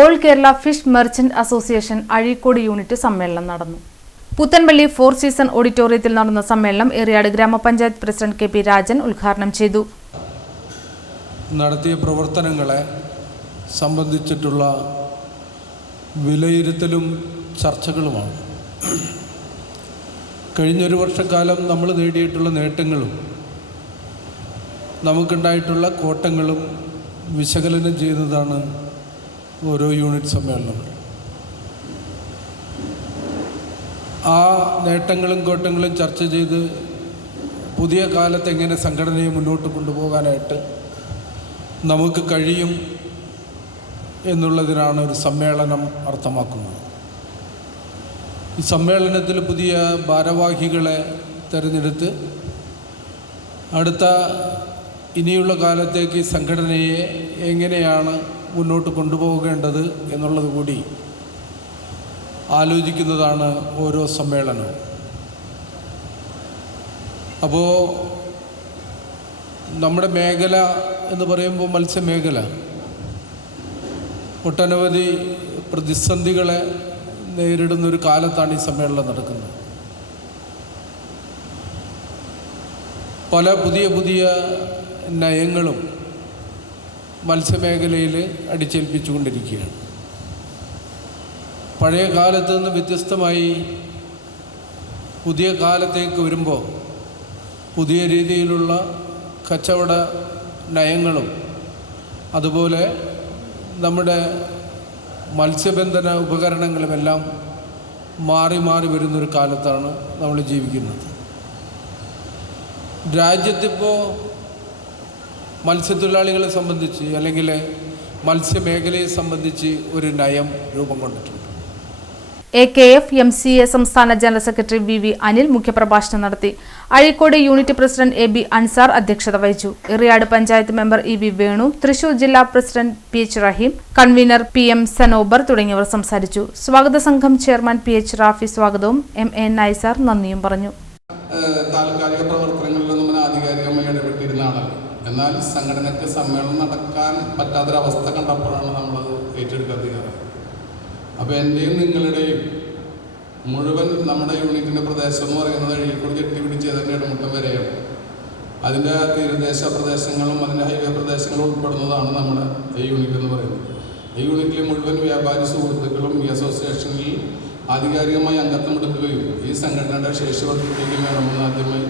All Kerala fish merchant association Azhikode unit സമ്മേളനം നടന്നു. Puthanpally four season ഓഡിറ്റോറിയത്തിൽ നടന്ന സമ്മേളനം ഏറിയാട് ഗ്രാമപഞ്ചായത്ത് പ്രസിഡന്റ് കെ പി രാജൻ ഉദ്ഘാടനം ചെയ്തു. നടത്തിയ പ്രവർത്തനങ്ങളെ സംബന്ധിച്ചിട്ടുള്ള വിലയിരുത്തലും ചർച്ചകളുമാണ്. കഴിഞ്ഞൊരു വർഷക്കാലം നമ്മൾ നേടിയിട്ടുള്ള നേട്ടങ്ങളും നമുക്കുണ്ടായിട്ടുള്ള കോട്ടങ്ങളും വിശകലനം ചെയ്യുന്നതാണ് ഓരോ യൂണിറ്റ് സമ്മേളനങ്ങൾ. ആ നേട്ടങ്ങളും കോട്ടങ്ങളും ചർച്ച ചെയ്ത് പുതിയ കാലത്ത് എങ്ങനെ സംഘടനയെ മുന്നോട്ട് കൊണ്ടുപോകാനായിട്ട് നമുക്ക് കഴിയും എന്നുള്ളതിനാണ് ഒരു സമ്മേളനം അർത്ഥമാക്കുന്നത്. ഈ സമ്മേളനത്തിൽ പുതിയ ഭാരവാഹികളെ തിരഞ്ഞെടുത്ത് അടുത്ത ഇനിയുള്ള കാലത്തേക്ക് സംഘടനയെ എങ്ങനെയാണ് മുന്നോട്ട് കൊണ്ടുപോകേണ്ടത് എന്നുള്ളത് കൂടി ആലോചിക്കുന്നതാണ് ഓരോ സമ്മേളനവും. അപ്പോൾ നമ്മുടെ മേഖല എന്ന് പറയുമ്പോൾ മത്സ്യമേഖല ഒട്ടനവധി പ്രതിസന്ധികളെ നേരിടുന്നൊരു കാലത്താണ് ഈ സമ്മേളനം നടക്കുന്നത്. പല പുതിയ നയങ്ങളും മത്സ്യമേഖലയിൽ അടിച്ചേൽപ്പിച്ചുകൊണ്ടിരിക്കുകയാണ്. പഴയ കാലത്ത് നിന്ന് വ്യത്യസ്തമായി പുതിയ കാലത്തേക്ക് വരുമ്പോൾ പുതിയ രീതിയിലുള്ള കച്ചവട നയങ്ങളും അതുപോലെ നമ്മുടെ മത്സ്യബന്ധന ഉപകരണങ്ങളുമെല്ലാം മാറി വരുന്നൊരു കാലത്താണ് നമ്മൾ ജീവിക്കുന്നത്. രാജ്യത്തിപ്പോൾ മത്സ്യത്തൊഴിലാളികളെ സംബന്ധിച്ച് അല്ലെങ്കിൽ മത്സ്യമേഖലയെ സംബന്ധിച്ച് ഒരു നയം രൂപം കൊണ്ടിട്ടുണ്ട്. AKF-MCA സംസ്ഥാന ജനറൽ സെക്രട്ടറി വി അനിൽ മുഖ്യപ്രഭാഷണം നടത്തി. Azhikode unit president AB Ansar അധ്യക്ഷത വഹിച്ചു. ഏറിയാട് പഞ്ചായത്ത് മെമ്പർ EV വേണു, തൃശൂർ ജില്ലാ പ്രസിഡന്റ് PH റഹീം, കൺവീനർ PM സനോബർ തുടങ്ങിയവർ സംസാരിച്ചു. സ്വാഗത സംഘം ചെയർമാൻ PH റാഫി സ്വാഗതവും MA നൈസാർ നന്ദിയും പറഞ്ഞു. താൽക്കാലിക പ്രവർത്തനങ്ങളിലൊന്നും ആധികാരികമായി ഇടപെട്ടിരുന്ന ആളല്ല. എന്നാൽ സംഘടനയ്ക്ക് സമ്മേളനം നടക്കാൻ പറ്റാത്തൊരവസ്ഥ കണ്ടപ്പോഴാണ് നമ്മളത് ഏറ്റെടുക്കാൻ തയ്യാറായത്. അപ്പോൾ എൻ്റെയും നിങ്ങളുടെയും മുഴുവൻ നമ്മുടെ യൂണിറ്റിൻ്റെ പ്രദേശം എന്ന് പറയുന്നത് അഴീക്കോട് ജെട്ടി പിടിച്ച് അതിൻ്റെ ഇടമുട്ടം വരെയാണ്. അതിൻ്റെ തീരദേശ പ്രദേശങ്ങളും അതിൻ്റെ ഹൈവേ പ്രദേശങ്ങളും ഉൾപ്പെടുന്നതാണ് നമ്മുടെ ഈ യൂണിറ്റ് എന്ന് പറയുന്നത്. ഈ യൂണിറ്റിലെ മുഴുവൻ വ്യാപാരി സുഹൃത്തുക്കളും ഈ അസോസിയേഷനിൽ ആധികാരികമായി അംഗത്വം എടുക്കുകയും ഈ സംഘടനയുടെ ശേഷി വർദ്ധിപ്പിക്കുകയും വേണമെന്ന് ആദ്യമായി